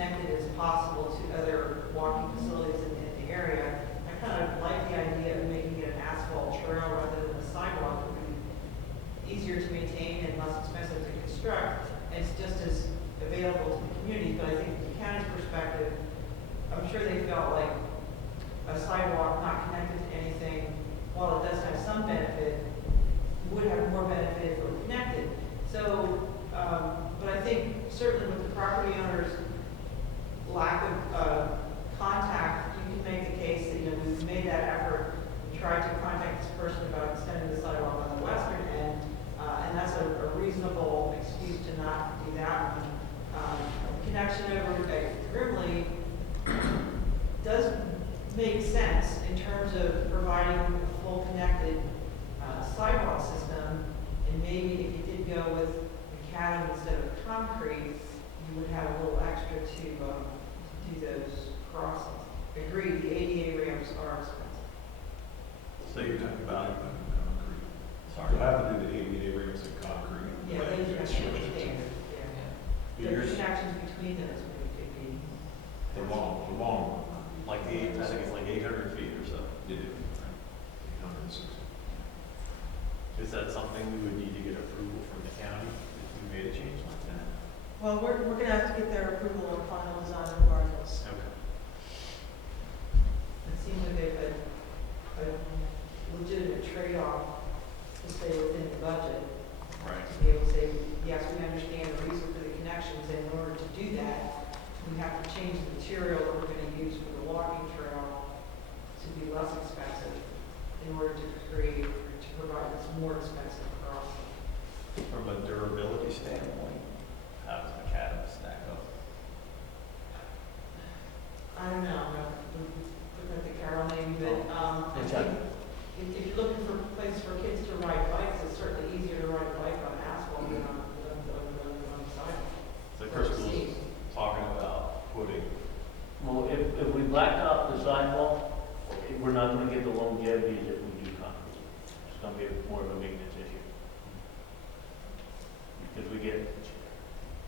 connected as possible to other walking facilities in the area. I kind of like the idea of making it an asphalt trail rather than a sidewalk. It would be easier to maintain and less expensive to construct. And it's just as available to the community, but I think from the county's perspective, I'm sure they felt like a sidewalk not connected to anything, while it does have some benefit, would have more benefit if it were connected. So, but I think certainly with the property owner's lack of contact, you can make the case that, you know, we've made that effort, we tried to contact this person about extending the sidewalk on the western end, and that's a reasonable excuse to not do that one. Connection over Grimley does make sense in terms of providing a full connected sidewalk system, and maybe if you did go with macadam instead of concrete, you would have a little extra to do those crossings. Agreed, the ADA ramps are expensive. So you're talking about concrete. Sorry. You'll have to do the ADA ramps in concrete. Yeah, but those are it's standard. short. The connections between those could be. The long one. Like I think it's like 800 feet or so. Yeah. 860. Is that something we would need to get approval from the county if we made a change like that? Well, we're going to have to get their approval on final design regardless. Okay. It seems like they've a legitimate trade-off to stay within the budget. Right. To be able to say, yes, we understand the reason for the connections, and in order to do that, we have to change the material that we're going to use for the walking trail to be less expensive in order to provide this more expensive crossing. From a durability standpoint, how does macadam stack up? I don't know, looking at the Carroll name, but I think if you're looking for places for kids to ride bikes, it's certainly easier to ride a bike on asphalt than on the sidewalk. So Crystal's talking about putting, Well, if we blacktop the sidewalk, we're not gonna get the longevity that we do concrete. It's gonna be more of a maintenance issue. Because we get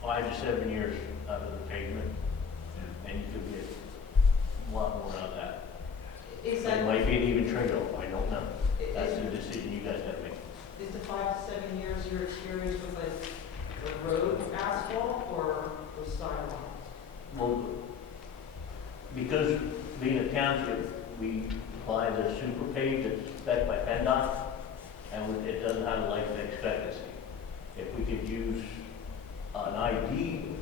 5 to 7 years out of the pavement, and you could get a lot more out of that. Is It that, might be an even trade-off, I don't know. That's the is decision you guys gotta make. the 5 to 7 years your experience with the road asphalt or the sidewalk? Well, because being a township, we apply the super pave that's spec by PennDOT, and it doesn't have a life expectancy. If we could use an ID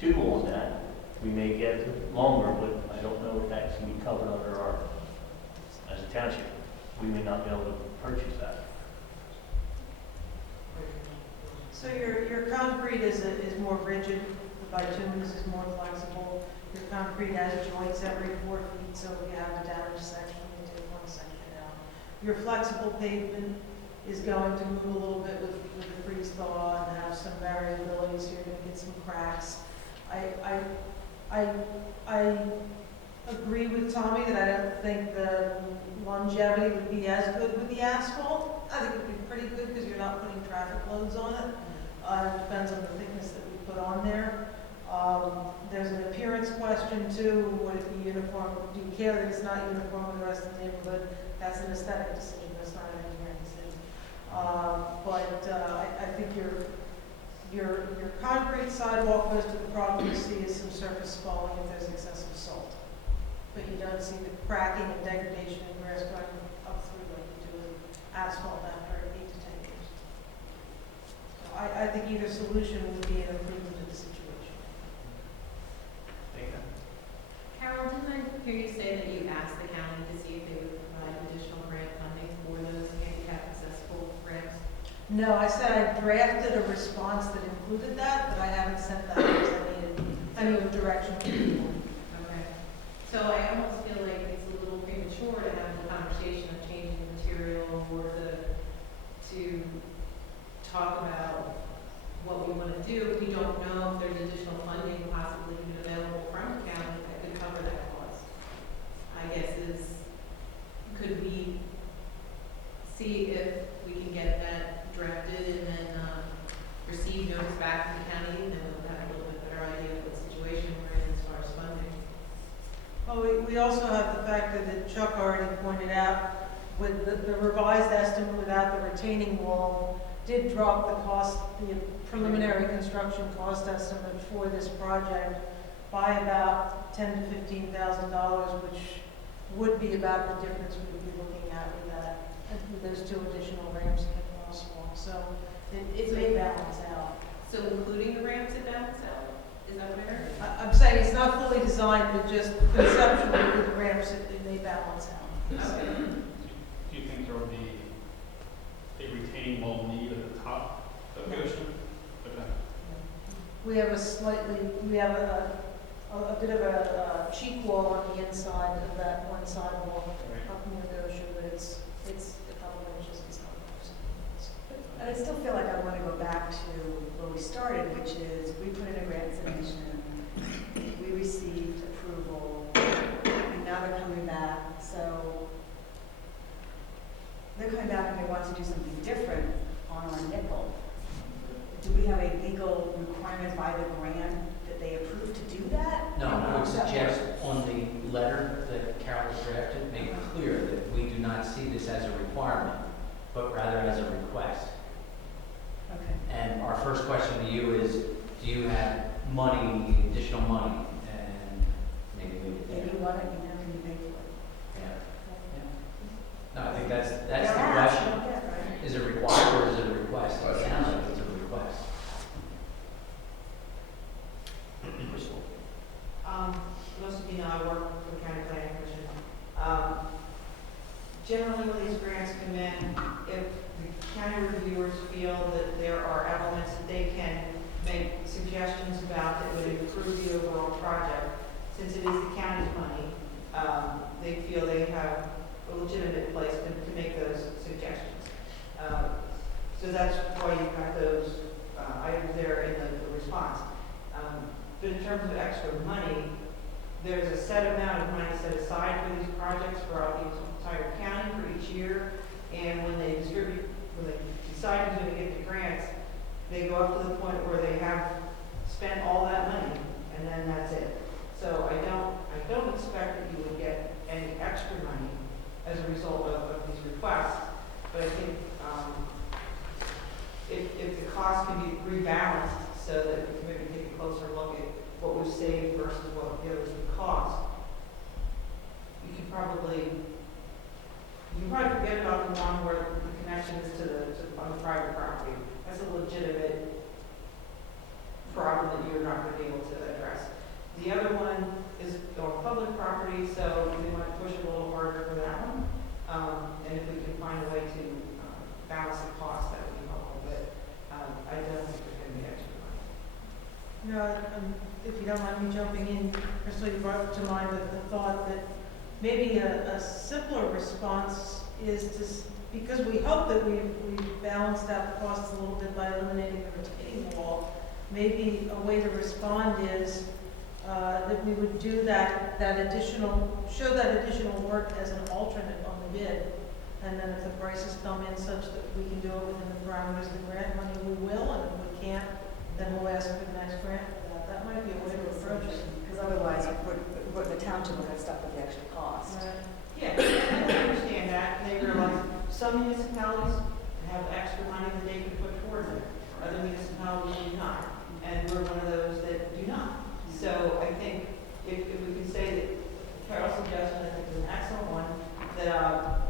tool on that, we may get longer, but I don't know if that's going to be covered under our, as a township. We may not be able to purchase that. So your concrete is more rigid, the bituminous is more flexible. Your concrete has joints every 4 feet, so if you have a damaged section, you take one section out. Your flexible pavement is going to move a little bit with the freeze thaw and have some variability, so you're going to get some cracks. I agree with Tommy that I don't think the longevity would be as good with the asphalt. I think it would be pretty good because you're not putting traffic loads on it. It depends on the thickness that we put on there. There's an appearance question too. Would it be uniform? Do you care that it's not uniform with the rest of the neighborhood? That's an aesthetic decision. That's not an engineering decision. I think your concrete sidewalk most of the problem you see is some surface falling if there's excessive salt. But you don't see the cracking and degradation in grass going up through like you do with asphalt after 8 to 10 years. So I think either solution would be an improvement to the situation. Dana? Carol, didn't I hear you say that you asked the county to see if they would provide additional grant funding for those handicap accessible ramps? No, I said I drafted a response that included that, but I haven't sent that because I needed direction from people. Okay. So I almost feel like it's a little premature to have the conversation of changing the material or to talk about what we want to do. We don't know if there's additional funding possibly even available from the county that could cover that cost. I guess could we see if we can get that drafted and then receive notice back from the county, and then we'll have a little bit better idea of what situation we're in we also have the factor that Chuck already pointed out, with the revised estimate without the retaining wall, did drop the cost, the preliminary construction cost estimate for this project by about $10,000 to $15,000, which would be about the difference we would be looking at with that, with those 2 additional ramps in the crosswalk. So it may balance out. So including the ramps it balance out, is that fair? I'm saying it's not fully designed, but just conceptually with ramps, it may balance out. Okay. Do you think there will be a retaining wall need at the top of Goshen? Okay. We have a bit of a cheek wall on the inside of that one sidewalk up near Goshen, but it's a couple of inches and stuff. And I still feel like I want to go back to where we started, which is we put in a grant submission, we received approval, and now they're coming back. So they're coming back and they want to do something different on our nickel. Do we have a legal requirement by the grant that they approve to do that? No, I would suggest on the letter that Carol has drafted, make clear that we do not see this as a requirement, but rather as a request. Okay. And our first question to you is, do you have money, additional money? And maybe leave it If there. you want it, you know, can you pay for it? Yeah. No, I think that's the They'll ask, question. they'll get, right? Is it required or is it a request? It sounds like it's a request. Crystal? Most of you know I work for the County Planning Commission. Generally, when these grants come in, if the county reviewers feel that there are elements that they can make suggestions about that would improve the overall project, since it is the county's money, they feel they have a legitimate place to make those suggestions. So that's why you've got those items there in the response. But in terms of extra money, there's a set amount of money set aside for these projects throughout the entire county for each year. And when they decide who's going to get the grants, they go up to the point where they have spent all that money, and then that's it. So I don't expect that you would get any extra money as a result of these requests. But I think if the cost can be rebalanced so that we can maybe take a closer look at what was saved versus what the others would cost, you can probably forget about the one where the connection is on the private property. That's a legitimate problem that you're not going to be able to address. The other one is on public property, so we might push a little harder for that one. And if we can find a way to balance the cost, that would be helpful. But I don't think there's going to be extra money. You know, if you don't mind me jumping in, Crystal, you brought to mind the thought that maybe a simpler response is because we hope that we've balanced out the costs a little bit by eliminating the retaining wall, maybe a way to respond is that we would do show that additional work as an alternate on the bid. And then if the prices come in such that we can do it within the parameters of the grant money, we will, and if we can't, then we'll ask for the next grant for that. That might be a way to approach it. Because otherwise, the township would have stuck with the extra cost. Yeah, I understand that. They realize some municipalities have extra money that they can put towards it. Other municipalities do not. And we're one of those that do not. So I think if we can say that Carol's suggestion, I think is an excellent one, that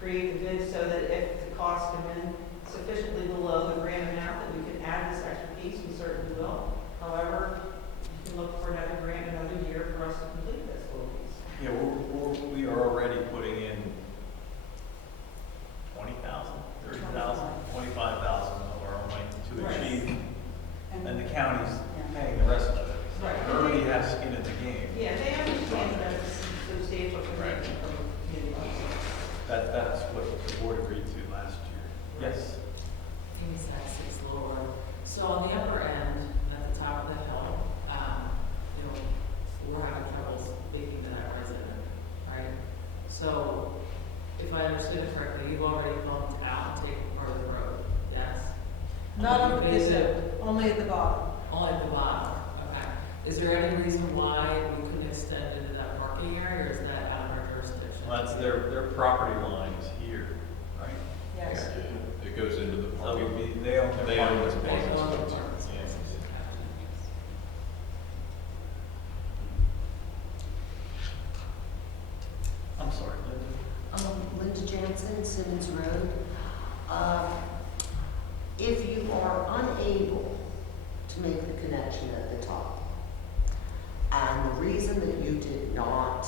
create the bid so that if the costs come in sufficiently below the grant amount that we can add this extra piece, we certainly will. However, you can look for another grant another year for us to complete this little piece. Yeah, we are already putting in 20,000, 30,000, 25,000 of our own money to Right. achieve, and the county's Yeah. paying the rest of it. Right. They already have skin in the game. Yeah, they understand that it's substantial commitment from the community. That's what the board agreed to last year. Yes? Amy Sachs, 6 Little Road. So on the upper end, at the top of the hill, we're having troubles speaking to that resident, right? So if I understood it correctly, you've already pumped out and taken part of the road, yes? Not on Is this it end, only at the bottom. only at the bottom? Okay. Is there any reason why we couldn't extend into that parking area, or That's their property line is here, right? Yes. It goes into the So park. they own their They own this park. park. They own the Yes. park. I'm sorry, Linda. Linda Jansen, Simmons Road. If you are unable to make the connection at the top, and the reason that you did not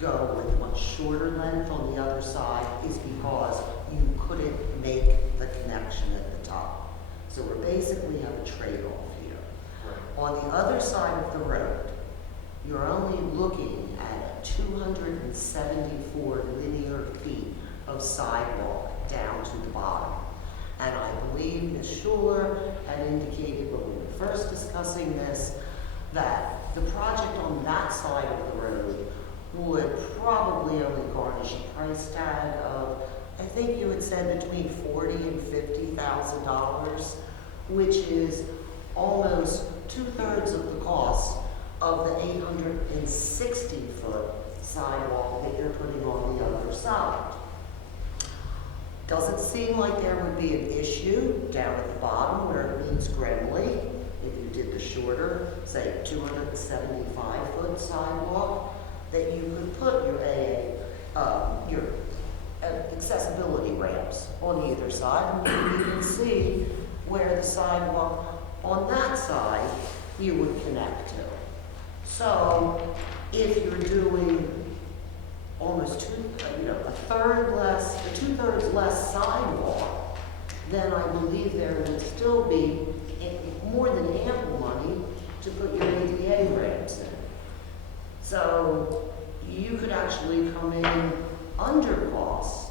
go with much shorter length on the other side is because you couldn't make the connection at the top. So we basically have a trade-off here. Right. On the other side of the road, you're only looking at 274 linear feet of sidewalk down to the bottom. And I believe Ms. Schuler had indicated when we were first discussing this, that the project on that side of the road would probably only garnish a price tag of, I think you had said between $40,000 and $50,000, which is almost 2/3 of the cost of the 860-foot sidewalk that you're putting on the other side. Doesn't seem like there would be an issue down at the bottom where it meets Gremley, if you did the shorter, say 275-foot sidewalk, that you could put your accessibility ramps on either side, and you can see where the sidewalk on that side you would connect to. So if you're doing almost two-thirds less sidewalk, then I believe there would still be more than ample money to put your ADA ramps in. So you could actually come in under cost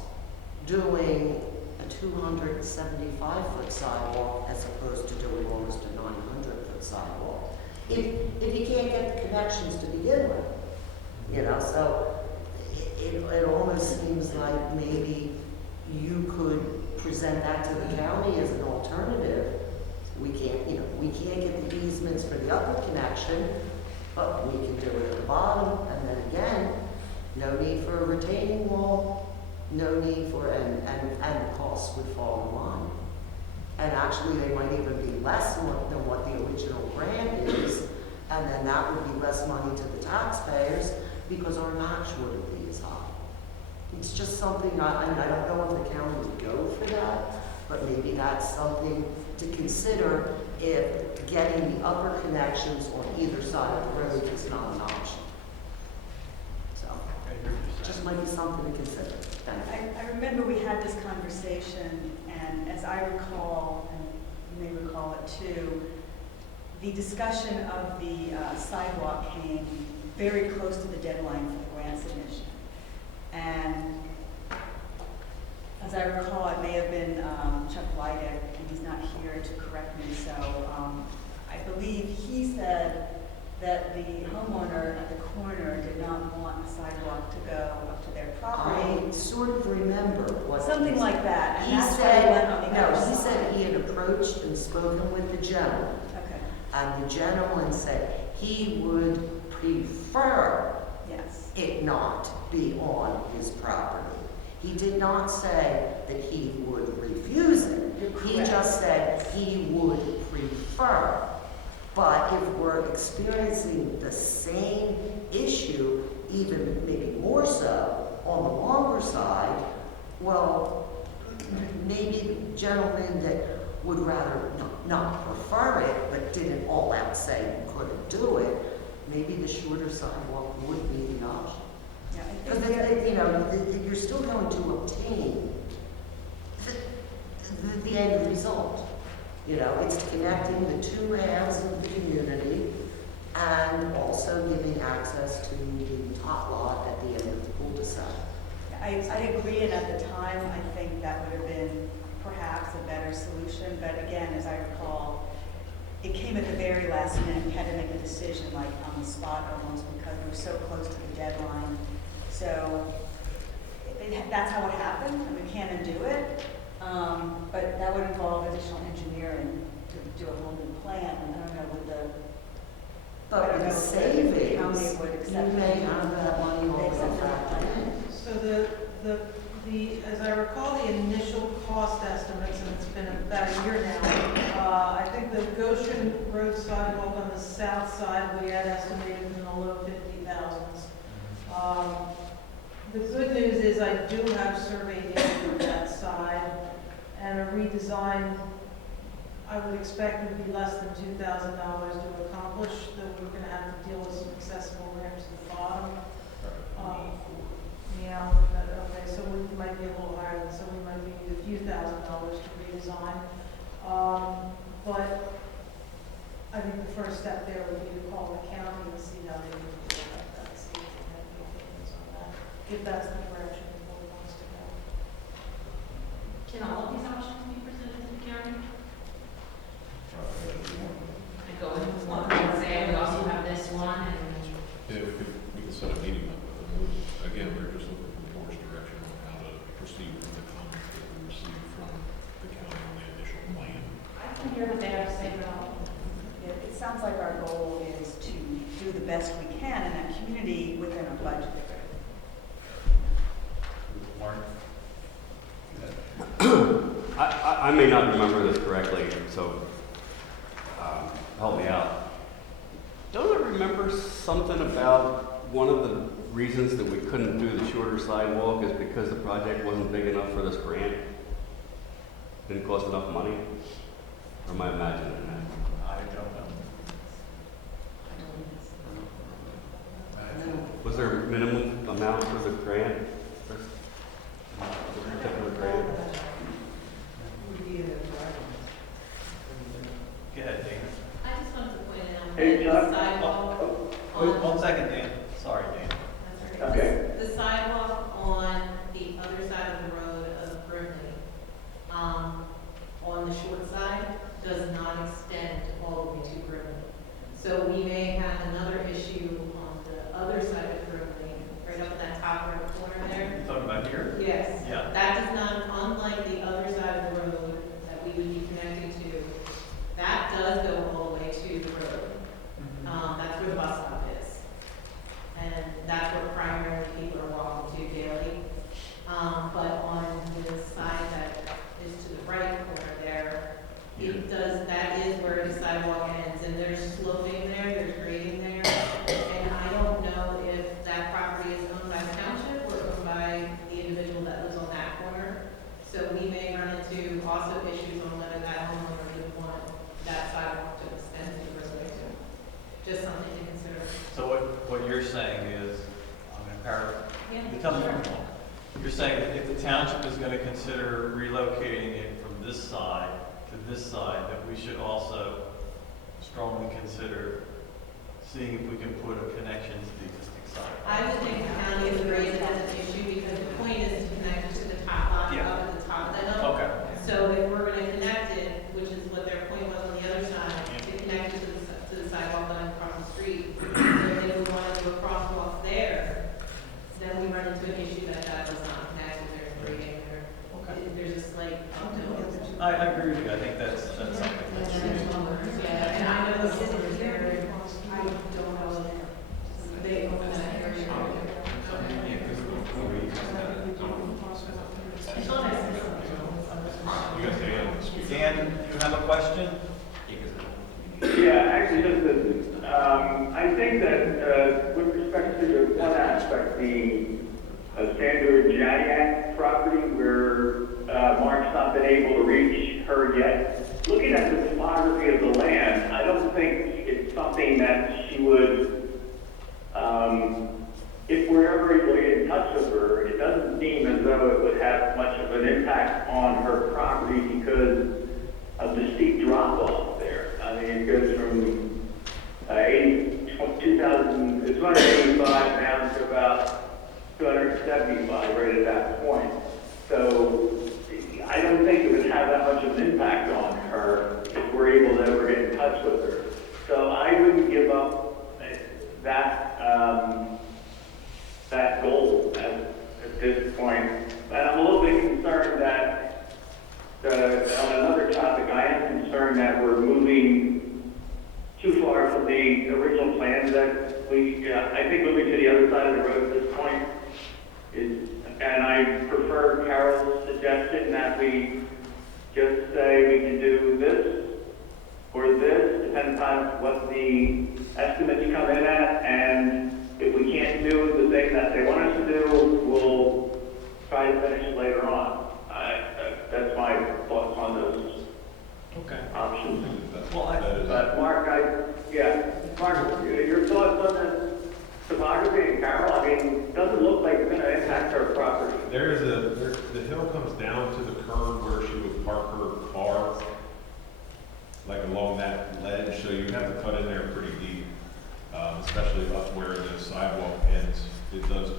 doing a 275-foot sidewalk as opposed to doing almost a 900-foot sidewalk. If you can't get the connections to begin with, so it almost seems like maybe you could present that to the county as an alternative. We can't get the easements for the upper connection, but we can do it at the bottom, and then again, no need for a retaining wall, no need for, and the costs would fall in line. And actually, they might even be less than what the original grant is, and then that would be less money to the taxpayers because our match wouldn't be as high. It's just something, I don't know if the county would go for that, but maybe that's something to consider if getting the upper connections on either side of the road is not an option. So, just might be something to consider. Thank you. I remember we had this conversation, and as I recall, and you may recall it too, the discussion of the sidewalk came very close to the deadline for the grant submission. And as I recall, it may have been Chuck Wydick, and he's not here to correct me, so I believe he said that the homeowner at the corner did not want the sidewalk to go up to their property. I sort of remember what Something like that, and he that's why he went on said. the other No, he side. said he had approached and spoken with the gentleman, Okay, and the gentleman said he would prefer yes. it not be on his property. He did not say that he would refuse it. He Correct. just said he would prefer. But if we're experiencing the same issue, even maybe more so, on the longer side, well, maybe the gentleman that would rather not prefer it, but didn't all out say you couldn't do it, maybe the shorter sidewalk would be the option. Yeah, I Because, think you're still going to obtain the end result. It's connecting the two halves of the community and also giving access to the top lot at the end of the cul-de-sac. I agree, and at the time, I think that would have been perhaps a better solution, but again, as I recall, it came at the very last minute. We had to make a decision like on the spot almost because we were so close to the deadline. So that's how it happened, and we can't undo it. But that would involve additional engineering to do a whole new plan, and I don't know what the, I But don't with know the if the county savings, would you accept may it. have that money They already accept that factored plan. in. So So as I recall, the initial cost estimates, and it's been about a year now, I think the Goshen Road sidewalk on the south side, we had estimated in the low 50,000s. The good news is I do have survey data for that side, and a redesign, I would expect would be less than $2,000 to accomplish, though we're gonna have to deal with some accessible ramps at the bottom. Yeah, okay, so we might be a little higher, so we might need a few $1,000s to redesign. But I think the first step there would be to call the county and see how they would do that, see if they have any opinions on that, if that's the direction the board wants to go. Can all of these options be presented to the county? I go in with one and say, we also have this one, and Yeah, we could set a meeting up. Again, we're just looking for the board's direction on how to proceed with the comments that we received from the county on the initial plan. I can hear what they have to say about It sounds like our goal is to do the best we can in that community within a budget. Mark? I may not remember this correctly, so help me out. Don't I remember something about one of the reasons that we couldn't do the shorter sidewalk is because the project wasn't big enough for this grant? Didn't cost enough money? Or am I imagining that? I don't know. Was there a minimum amount for the grant? For the particular grant? Go ahead, Dana. I just wanted to point out Hey, that John. the sidewalk Wait, on, one second, Dan. Sorry, Dan. that's all right. Okay. The sidewalk on the other side of the road of Brimley, on the short side, does not extend all the way to Brimley. So we may have another issue on the other side of Brimley, right up in that top right corner there. You talking about here? Yes. Yeah. That does not, unlike the other side of the road that we would be connecting to, that does go all the way to the road. That's where the bus stop is. And that's where primarily people are walking to daily. But on the side that is to the right corner there, it does, that is where the sidewalk ends, and there's sloping there, there's grading there. And I don't know if that property is owned by the township or owned by the individual that lives on that corner. So we may run into also issues on whether that homeowner would want that sidewalk to extend to the roadway too. Just something to consider. So what you're saying is, I'm going to paraphrase. Yeah. You tell me if I'm wrong. You're saying that if the township is going to consider relocating it from this side to this side, that we should also strongly consider seeing if we can put a connection to the existing side. I would think the county is raised it as an issue because the point is to connect to the top lot, Yeah. up to the top of the hill. Okay. So if we're gonna connect it, which is what their point was on the other side, to connect it to the sidewalk line across the street, so if we wanna do a crosswalk there, then we run into an issue that does not connect, and there's grading, there's a slight uphill. I agree with you. I think that's something that should be. Yeah, and I know this is there, I don't know, they own that area. It's not nice. You guys stay on the speaker. Dan, you have a question? Yeah, actually, just I think that with respect to the one aspect, the Sandra Jadiak property where Mark's not been able to reach her yet, looking at the topography of the land, I don't think it's something that she would, if we're ever able to get in touch with her, it doesn't seem as though it would have much of an impact on her property because of the steep drop off there. I mean, it goes from 285 down to about 275 right at that point. So I don't think it would have that much of an impact on her if we're able to ever get in touch with her. So I wouldn't give up that that goal at this point. And I'm a little bit concerned that on another topic, I am concerned that we're moving too far from the original plans that I think moving to the other side of the road at this point is and I prefer Carol's suggestion that we just say we can do this or this, depending on what the estimates come in at, and if we can't do the thing that they want us to do, we'll try to finish later on. That's my thoughts on those Okay. options. Well, But Mark, Mark, your thoughts on the topography and Carol? I mean, it doesn't look like it's gonna impact her property. The hill comes down to the curb where she would park her car, like along that ledge, so you have to cut in there pretty deep, especially up where the sidewalk ends. It does,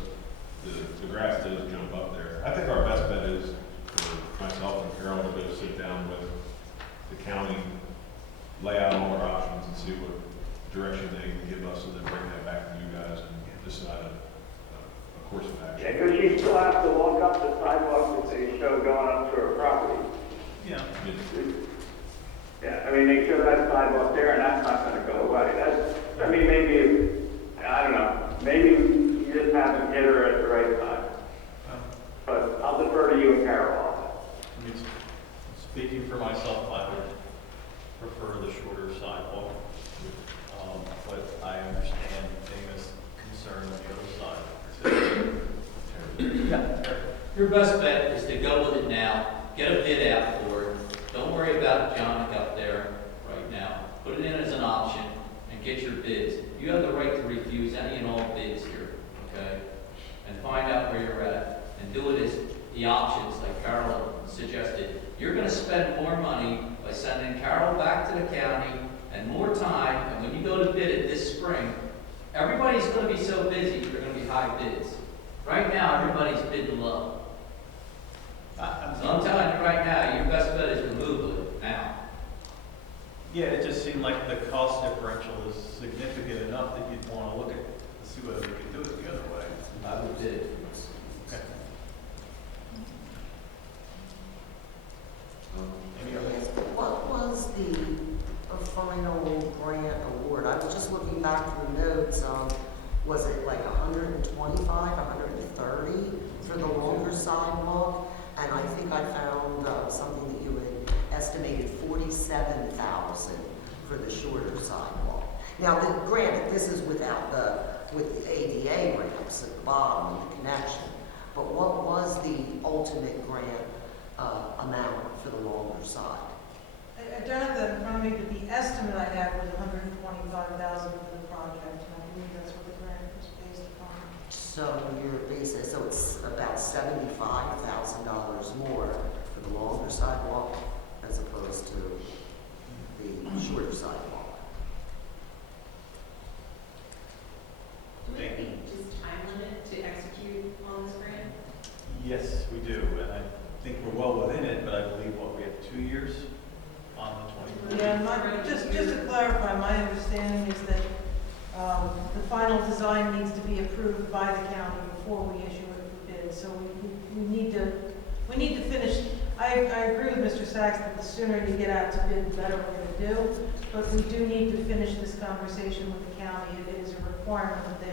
the grass does jump up there. I think our best bet is for myself and Carol to go sit down with the county, lay out all our options and see what direction they can give us, and then bring that back to you guys and decide a course of action. Yeah, because she still has to walk up the sidewalk that they show going up to her property. Yeah. Yeah, I mean, they show that sidewalk there, and that's not gonna go away. That's, I mean, maybe, I don't know, maybe you just haven't hit her at the right time. But I'll defer to you and Carol on that. I mean, speaking for myself, I would prefer the shorter sidewalk. But I understand Dana's concern on the other side. Yeah. Your best bet is to go with it now, get a bid out for it. Don't worry about John up there right now. Put it in as an option and get your bids. You have the right to refuse any and all bids here, okay? And find out where you're at and do it as the options like Carol suggested. You're gonna spend more money by sending Carol back to the county and more time, and when you go to bid it this spring, everybody's gonna be so busy, they're gonna be high bids. Right now, everybody's bid low. So I'm telling you right now, your best bet is remove it now. Yeah, it just seemed like the cost differential is significant enough that you'd want to look at, to see whether we could do it the other way. I would bid. Okay. Any other? What was the final grant award? I was just looking back through notes, was it like 125, 130 for the longer sidewalk? And I think I found something that you had estimated 47,000 for the shorter sidewalk. Now, granted, this is without with the ADA ramps at the bottom and the connection, but what was the ultimate grant amount for the longer side? I don't have that in front of me, but the estimate I had was 125,000 for the project, and I believe that's what the grant was based upon. So so it's about $75,000 more for the longer sidewalk as opposed to the shorter sidewalk. Do we have any just time limit to execute on this grant? Yes, we do, and I think we're well within it, but I believe, we have 2 years on the 20. Yeah, just to clarify, my understanding is that the final design needs to be approved by the county before we issue it for bid. So we need to finish. I agree with Mr. Sachs that the sooner you get out to bid, the better we're going to do. But we do need to finish this conversation with the county. It is a requirement that they